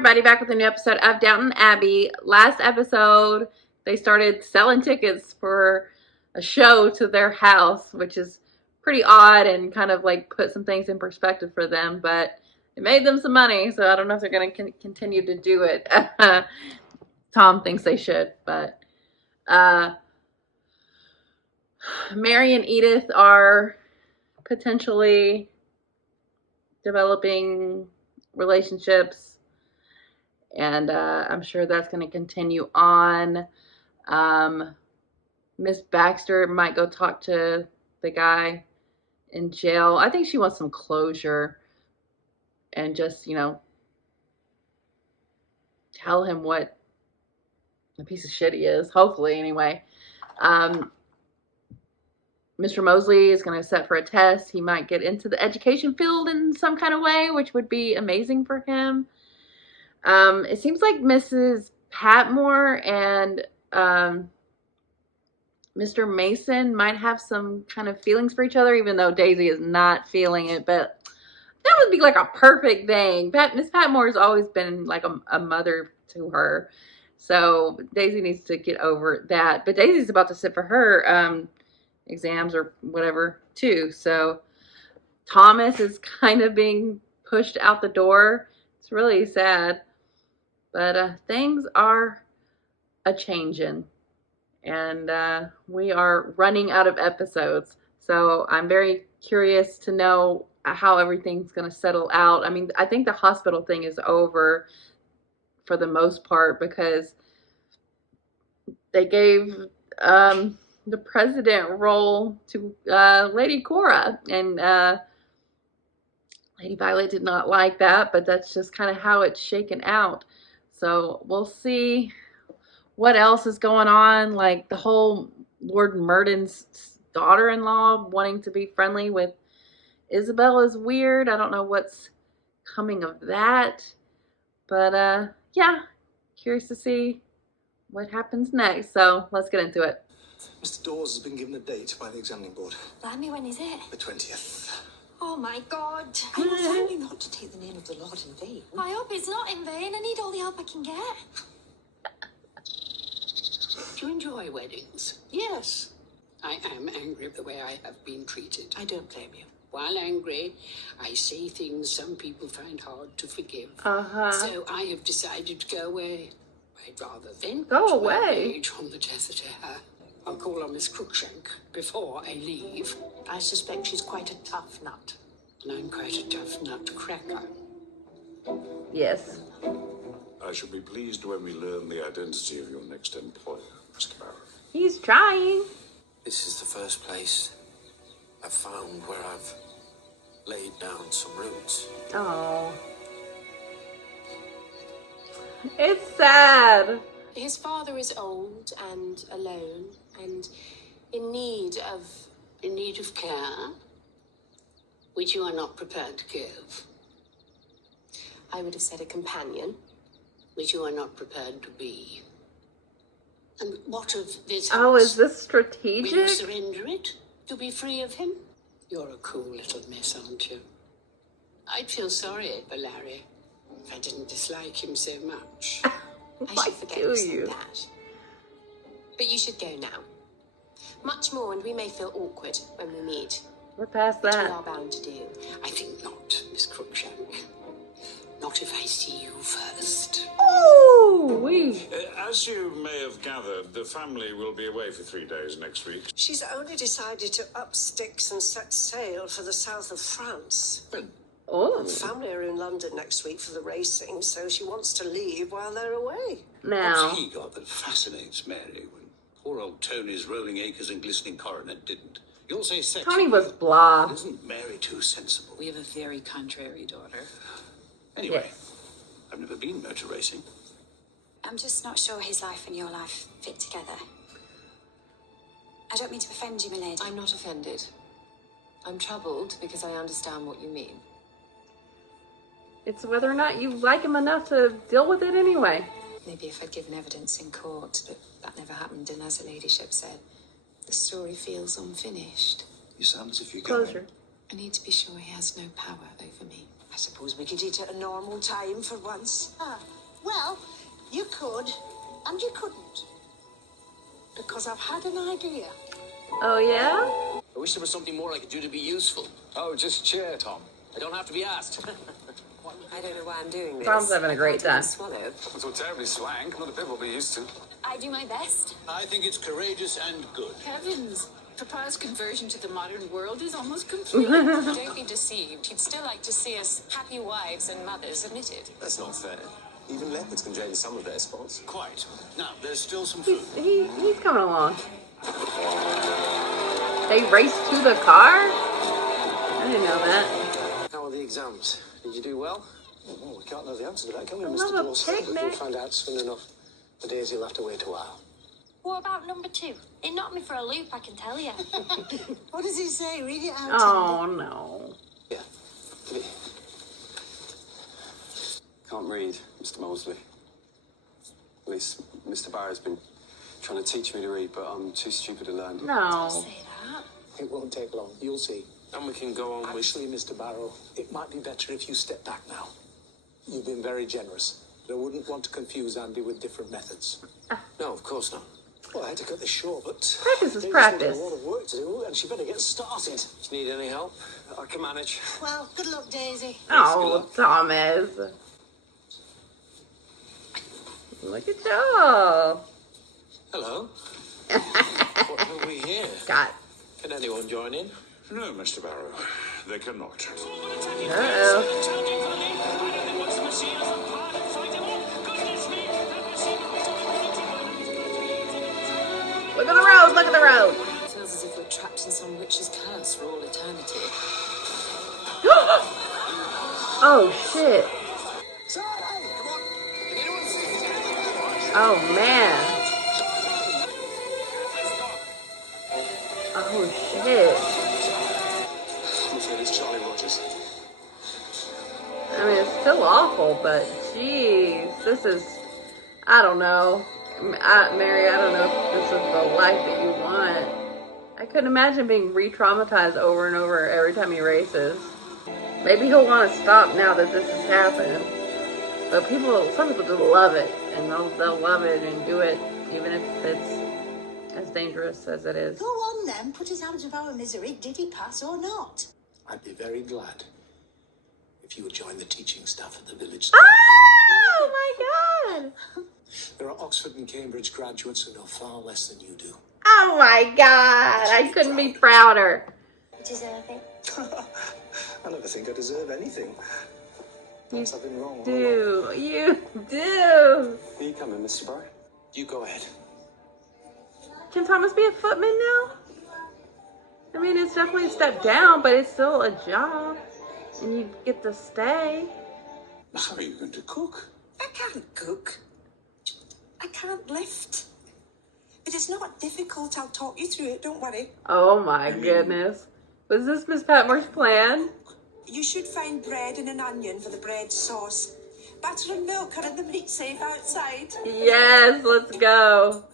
everybody, back with a new episode of Downton Abbey. Last episode, they started selling tickets for a show to their house, which is pretty odd and kind of like put some things in perspective for them, but it made them some money, so I don't know if they're going to continue to do it. Tom thinks they should, but Mary and Edith are potentially developing relationships, and I'm sure that's going to continue on. Miss Baxter might go talk to the guy in jail. I think she wants some closure and just, tell him what a piece of shit he is, hopefully, anyway. Mr. Mosley is going to set for a test. He might get into the education field in some kind of way, which would be amazing for him. It seems like Mrs. Patmore and Mr. Mason might have some kind of feelings for each other, even though Daisy is not feeling it. But that would be like a perfect thing. Miss Patmore has always been like a mother to her. So Daisy needs to get over that. But Daisy's about to sit for her exams or whatever too. So Thomas is kind of being pushed out the door. It's really sad. But things are a-changing. And we are running out of episodes. So I'm very curious to know how everything's going to settle out. I mean, I think the hospital thing is over for the most part because they gave the president role to Lady Cora. And Lady Violet did not like that, but that's just kind of how it's shaken out. So we'll see what else is going on. Like the whole Lord Murden's daughter-in-law wanting to be friendly with Isabel is weird. I don't know what's coming of that. But yeah, curious to see what happens next. So let's get into it. Mr. Dawes has been given a date by the examining board. Blimey, when is it? The 20th. Oh my God. I was hoping not to take the name of the Lord in vain. I hope it's not in vain. I need all the help I can get. Do you enjoy weddings? Yes. I am angry at the way I have been treated. I don't blame you. While angry, I say things some people find hard to forgive. So I have decided to go away. I'd rather vent Go my away. rage on the desert air. I'll call on Miss Cruikshank before I leave. I suspect she's quite a tough nut. And I'm quite a tough nut cracker. Yes. I shall be pleased when we learn the identity of your next employer, Mr. Barrow. He's trying. This is the first place I've found where I've laid down some roots. Oh. It's sad. His father is old and alone and in need of... In need of care, which you are not prepared to give, I would have said a companion. which you are not prepared to be. And what of this Oh, house? is this Will you strategic? surrender it to be free of him? You're a cool little miss, aren't you? I'd feel sorry for Larry if I didn't dislike him so much. I Why should forget do you said you? that. But you should go now. Much more, and we may feel awkward when we meet. We're past Which we that. are bound to do. I think not, Miss Cruikshank. Not if I see you first. Ooh, wee. As you may have gathered, the family will be away for 3 days next week. She's only decided to up sticks and set sail for the south of France. Oh, The family are in London next week for the racing, so she wants to leave while they're away. now. What's he got that fascinates Mary when poor old Tony's rolling acres and glistening coronet didn't? You'll say sexy. Tony was blah. Isn't Mary too sensible? We have a very contrary daughter. Anyway, Yes. I've never been motor racing. I'm just not sure his life and your life fit together. I don't mean to offend you, milady. I'm not offended. I'm troubled because I understand what you mean. It's whether or not you like him enough to deal with it anyway. Maybe if I'd given evidence in court, but that never happened, and as her ladyship said, the story feels unfinished. You sound as if you're going. Closure. I need to be sure he has no power over me. I suppose we could eat at a normal time for once. Well, you could, and you couldn't. Because I've had an idea. Oh, yeah? I wish there was something more I could do to be useful. Oh, just chair, Tom. I don't have to be asked. I don't know why I'm doing this. Tom's having a great time. Swallow. So terribly swank, not a bit what we're used to. I do my best. I think it's courageous and good. Heavens, Papa's conversion to the modern world is almost complete. Don't be deceived. He'd still like to see us happy wives and mothers, admit it. That's not fair. Even leopards can drain some of their spots. Quite. Now, there's still some food. He's coming along. They raced to the car? I didn't know that. How are the exams? Did you do well? Oh, we can't know the answer to that, can we, I Mr. love a Dawson? picnic. We'll find out soon enough. For Daisy, you'll have to wait a while. What about number 2? It knocked me for a loop, I can tell you. What does he say? Read it out. Oh, no. Yeah. Can't read, Mr. Mosley. At least Mr. Barrett's been trying to teach me to read, but I'm too stupid to learn. No. Say that. It won't take long. You'll see. And we can go on with... Actually, Mr. Barrow, it might be better if you step back now. You've been very generous. But I wouldn't want to confuse Andy with different methods. No, of course not. Well, I had to cut this short, but... Practice is Daisy's practice. got a lot of work to do, and she better get started. Do you need any help? I can manage. Well, good luck, Daisy. Oh, Thomas. Look at y'all. Hello. What have we here? Scott. Can anyone join in? No, Mr. Barrow, they cannot. Uh-oh. Look at the road, look at the road. It feels as if we're trapped in some witch's curse for all eternity. Oh, shit. Oh, man. Oh, shit. I'm afraid it's Charlie Rogers. I mean, it's still awful, but jeez, this is, I don't know. Mary, I don't know if this is the life that you want. I couldn't imagine being re-traumatized over and over every time he races. Maybe he'll want to stop now that this has happened. But some people just love it, and they'll love it and do it, even if it's as dangerous as it is. Go on then, put us out of our misery. Did he pass or not? I'd be very glad if you would join the teaching staff at the village. Oh my God! There are Oxford and Cambridge graduates who know far less than you do. Oh my God! I couldn't be prouder. Deserving. I never think I deserve anything. Perhaps I've been wrong. You do. Are you coming, Mr. Barr? You go ahead. Can Thomas be a footman now? I mean, it's definitely a step down, but it's still a job. And you get to stay. How are you going to cook? I can't cook. I can't lift. But it's not difficult. I'll talk you through it. Don't worry. Oh my goodness. Was this Miss Patmore's plan? You should find bread and an onion for the bread sauce. Butter and milk are in the meat safe outside. Yes, let's go.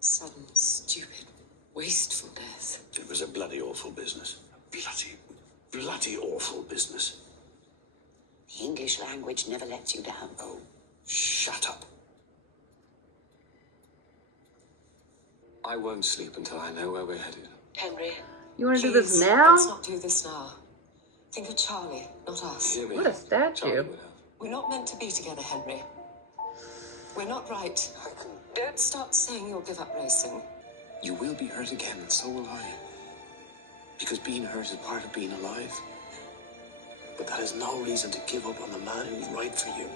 Sudden, stupid, wasteful death. It was a bloody awful business. Bloody awful business. The English language never lets you down. Oh, shut up. I won't sleep until I know where we're headed. Henry. You want to do this please, now? Let's not do this now. Think of Charlie, not us. Hear me. What a statue. Charlie would have. We're not meant to be together, Henry. We're not right. Don't start saying you'll give up racing. You will be hurt again, and so will I. Because being hurt is part of being alive. But that is no reason to give up on the man who's right for you.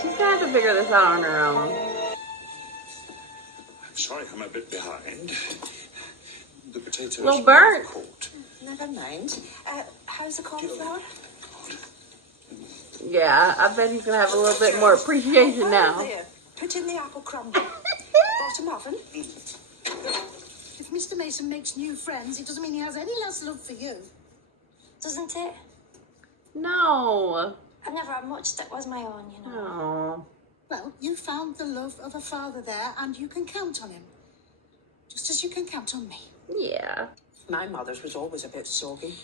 She's gonna have to figure this out on her own. I'm sorry I'm a bit behind. The potatoes Little burnt. were cooked. Never mind. How's the cauliflower? Yeah, I bet he's gonna have a little bit more appreciation now. There. Put in the apple crumble. Bottom oven. If Mr. Mason makes new friends, it doesn't mean he has any less love for you. Doesn't it? No. I've never had much that was my own, you know. Oh. Well, you found the love of a father there, and you can count on him. Just as you can count on me. Yeah. My mother's was always a bit soggy.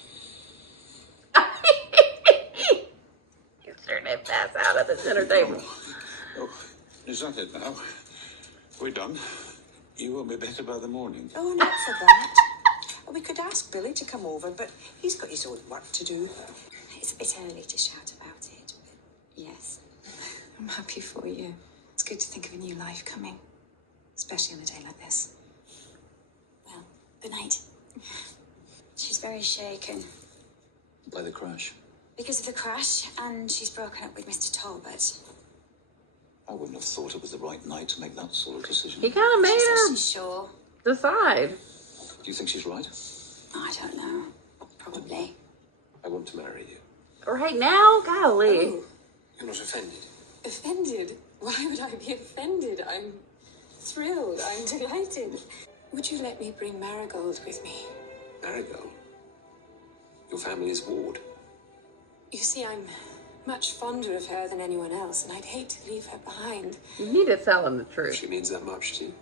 You sure did pass out at the dinner table. Oh, is that it now? We're done. You won't be better by the morning. Oh, not for that. We could ask Billy to come over, but he's got his own work to do. It's a bit early to shout about it, but yes. I'm happy for you. It's good to think of a new life coming, especially on a day like this. Well, good night. She's very shaken. By the crash. Because of the crash, and she's broken up with Mr. Talbot. I wouldn't have thought it was the right night to make that sort of decision. He kind of made She says her she's sure. decide. Do you think she's right? I don't know. Probably. I want to marry you. Right now? Golly. Oh, you're not offended? Offended? Why would I be offended? I'm thrilled. I'm delighted. Would you let me bring Marigold with me? Marigold? Your family's ward. You see, I'm much fonder of her than anyone else, and I'd hate to leave her behind. You need to tell him the If truth. she means that much to you,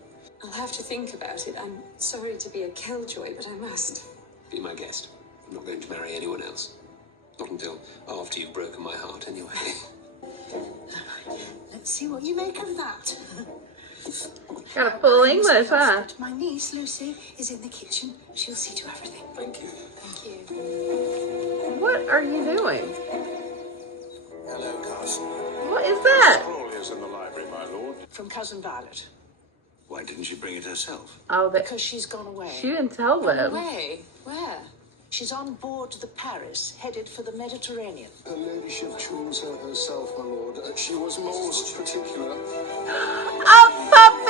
I'll have to think about it. I'm sorry to be a killjoy, but I must. be my guest. I'm not going to marry anyone else. Not until after you've broken my heart, anyway. Let's see what you make of that. Got a full English, huh? But my niece, Lucy, is in the kitchen. She'll see to everything. Thank you. Thank you. What are you doing? Hello, Carson. What is that? Crawley's in the library, my lord. From Cousin Violet. Why didn't she bring it herself? Oh, that Because she's gone away. she didn't tell them. Away? Where? She's on board the Paris, headed for the Mediterranean. Her ladyship chose her herself, my lord. She was most particular. A puppy!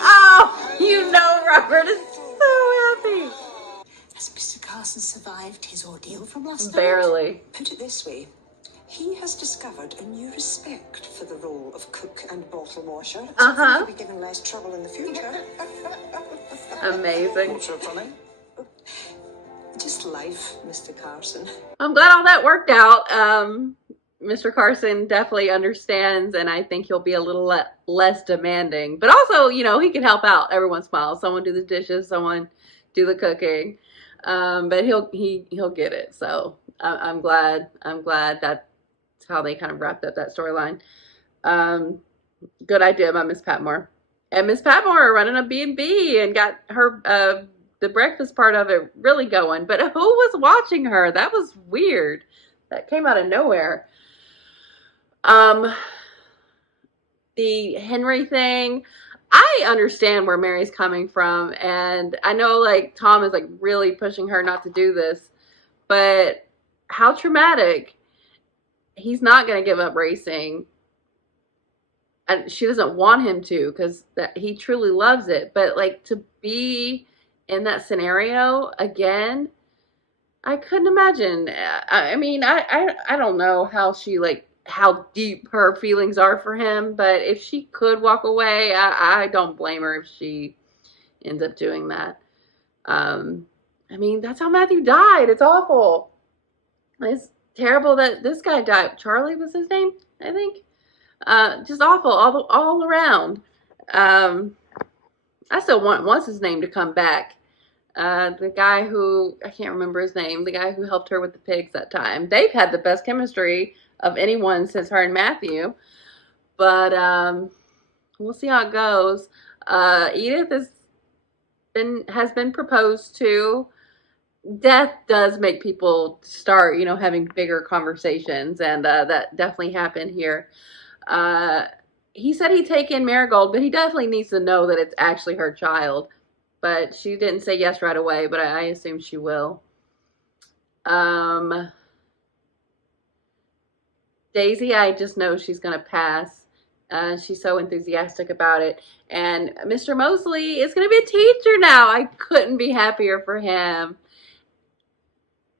Oh, you know Robert is so happy. Has Mr. Carson survived his ordeal from last night? Barely. Put it this way. He has discovered a new respect for the role of cook and bottle washer. So Uh-huh. he'll be given less trouble in the future. Amazing. What's so funny? Just life, Mr. Carson. I'm glad all that worked out. Mr. Carson definitely understands, and I think he'll be a little less demanding. But also, you know, he can help out every once in a while. Someone do the dishes, someone do the cooking. But he'll get it. So I'm glad that's how they kind of wrapped up that storyline. Good idea by Miss Patmore. And Miss Patmore running a B&B and got her the breakfast part of it really going. But who was watching her? That was weird. That came out of nowhere. The Henry thing, I understand where Mary's coming from, and I know like Tom is like really pushing her not to do this, but how traumatic. He's not going to give up racing, and she doesn't want him to, because he truly loves it. But like, to be in that scenario again, I couldn't imagine. I mean, I don't know how she how deep her feelings are for him, but if she could walk away, I don't blame her if she ends up doing that. I mean, that's how Matthew died. It's awful. It's terrible that this guy died. Charlie was his name, I think. Just awful all around. I still want what's his name to come back. The guy who, I can't remember his name, the guy who helped her with the pigs that time. They've had the best chemistry of anyone since her and Matthew. But we'll see how it goes. Edith has been proposed to. Death does make people start, having bigger conversations, and that definitely happened here. He said he'd take in Marigold, but he definitely needs to know that it's actually her child. But she didn't say yes right away, but I assume she will. Daisy, I just know she's going to pass. She's so enthusiastic about it. And Mr. Mosley is going to be a teacher now. I couldn't be happier for him.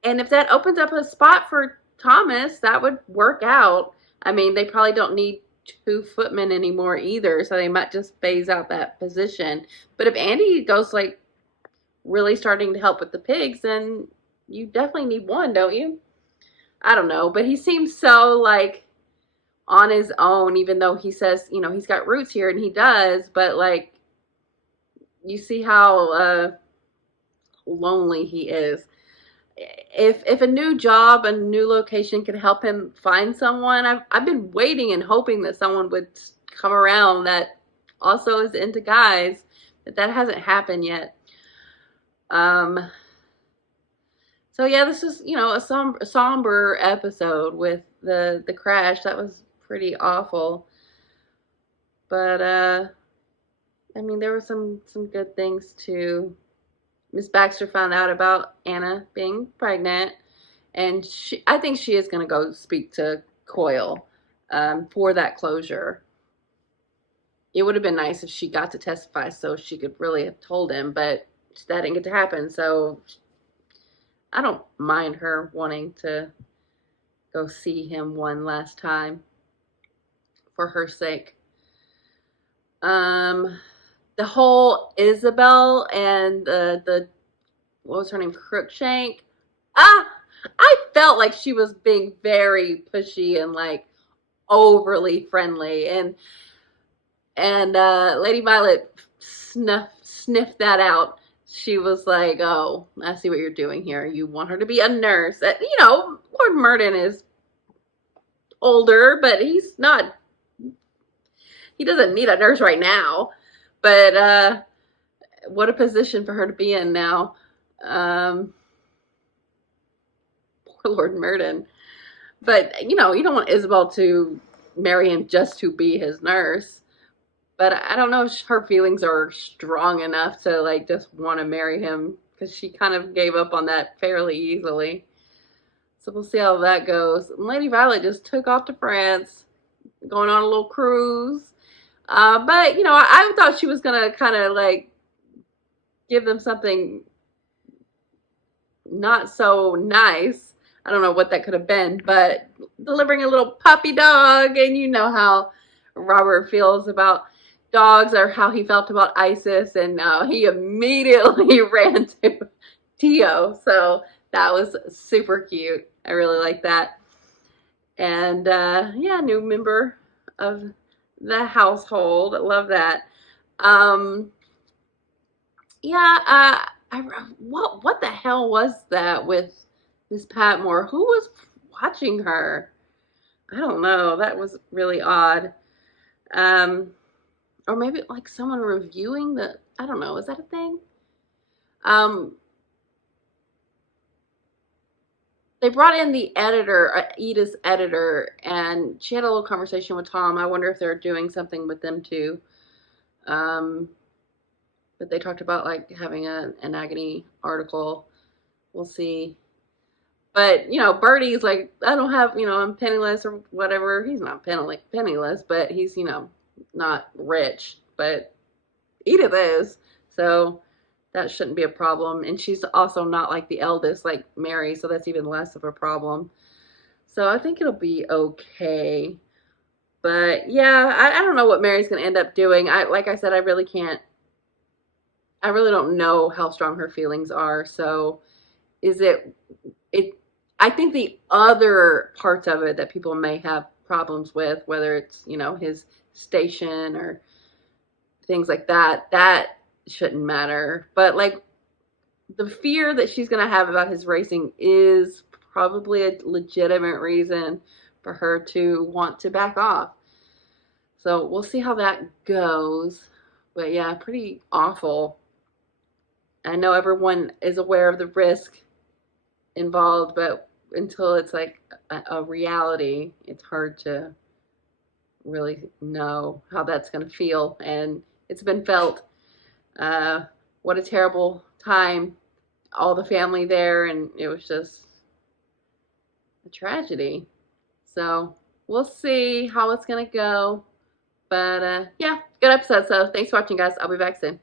And if that opens up a spot for Thomas, that would work out. I mean, they probably don't need 2 footmen anymore either, so they might just phase out that position. But if Andy goes really starting to help with the pigs, then you definitely need 1, don't you? I don't know, but he seems so on his own, even though he says, he's got roots here, and he does, but you see how lonely he is. If a new job, a new location could help him find someone, I've been waiting and hoping that someone would come around that also is into guys, but that hasn't happened yet. So yeah, this is, you know, a somber episode with the crash. That was pretty awful. But I mean, there were some good things too. Miss Baxter found out about Anna being pregnant, and I think she is going to go speak to Coyle for that closure. It would have been nice if she got to testify so she could really have told him, but that didn't get to happen. So I don't mind her wanting to go see him one last time for her sake. The whole Isabel and the what was her name, Crookshank? I felt like she was being very pushy and like overly friendly, and Lady Violet sniffed that out. She was like, "Oh, I see what you're doing here. You want her to be a nurse." You know, Lord Murden is older, but he's not. He doesn't need a nurse right now. But what a position for her to be in now. Poor Lord Murden. But, you know, you don't want Isabel to marry him just to be his nurse. But I don't know if her feelings are strong enough to, like, just want to marry him, because she kind of gave up on that fairly easily. So we'll see how that goes. And Lady Violet just took off to France, going on a little cruise. But, you know, I thought she was going to kind of, like, give them something not so nice. I don't know what that could have been, but delivering a little puppy dog, and you know how Robert feels about dogs, or how he felt about Isis, and he immediately ran to Tio. So that was super cute. I really like that. And yeah, new member of the household. Love that. Yeah, what the hell was that with Miss Patmore? Who was watching her? I don't know. That was really odd. Or maybe like someone reviewing the, I don't know, is that a thing? They brought in the editor, Edith's editor, and she had a little conversation with Tom. I wonder if they're doing something with them too. But they talked about like having an agony article. We'll see. But, you know, Bertie's like, I don't have, you know, I'm penniless or whatever. He's not penniless, but he's, you know, not rich. But Edith is. So that shouldn't be a problem. And she's also not like the eldest, like Mary. So that's even less of a problem. So I think it'll be okay. But yeah, I don't know what Mary's going to end up doing. Like I said, I really don't know how strong her feelings are. So is it I think the other parts of it that people may have problems with, whether it's, you know, his station or things like that, that shouldn't matter. But like the fear that she's going to have about his racing is probably a legitimate reason for her to want to back off. So we'll see how that goes. But yeah, pretty awful. I know everyone is aware of the risk involved, but until it's like a reality, it's hard to really know how that's going to feel. And it's been felt. What a terrible time. All the family there, and it was just a tragedy. So we'll see how it's going to go. But yeah, good episode. So thanks for watching, guys. I'll be back soon.